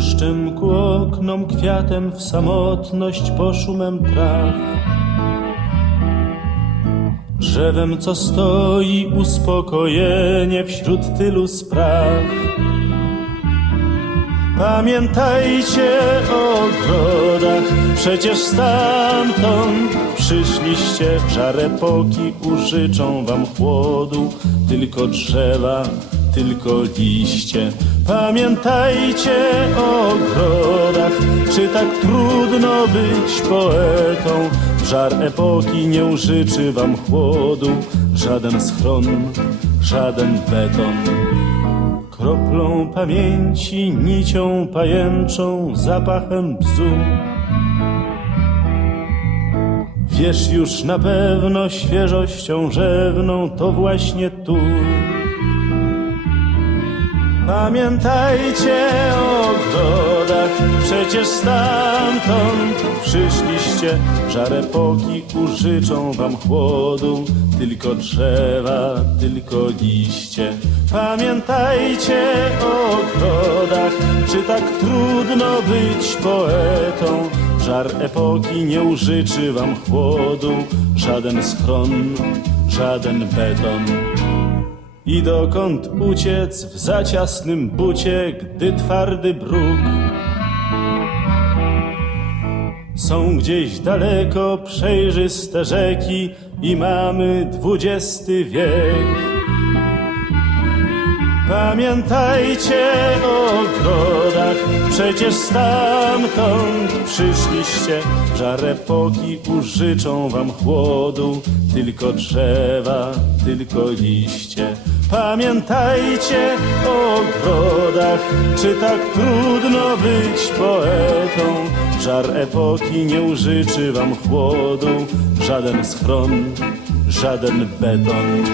deszczem ku oknom, kwiatem w samotność, poszumem traw. Drzewem, co stoi, uspokojenie wśród tylu spraw. Pamiętajcie o ogrodach, przecież stamtąd przyszliście w żar epoki, użyczą wam chłodu, tylko drzewa, tylko liście. Pamiętajcie o tak trudno być poetą, żar epoki nie użyczy wam chłodu, żaden schron, żaden beton. Kroplą pamięci, nicią pajęczą, zapachem bzu. Wiesz już na pewno świeżością rzewną, to właśnie tu. Pamiętajcie o ogrodach, przecież stamtąd przyszliście. Żar epoki użyczą wam chłodu, tylko drzewa, tylko liście. Pamiętajcie o ogrodach, czy tak trudno być poetą. Żar epoki nie użyczy wam chłodu, żaden schron, żaden beton. I dokąd uciec w zaciasnym bucie, gdy twardy bruk Są gdzieś daleko przejrzyste rzeki i mamy dwudziesty wiek. Pamiętajcie o ogrodach, przecież stamtąd przyszliście. Żar epoki użyczą wam chłodu, tylko drzewa, tylko liście. Pamiętajcie o ogrodach, czy tak trudno być poetą. Żar epoki nie użyczy wam chłodu, żaden schron, żaden beton.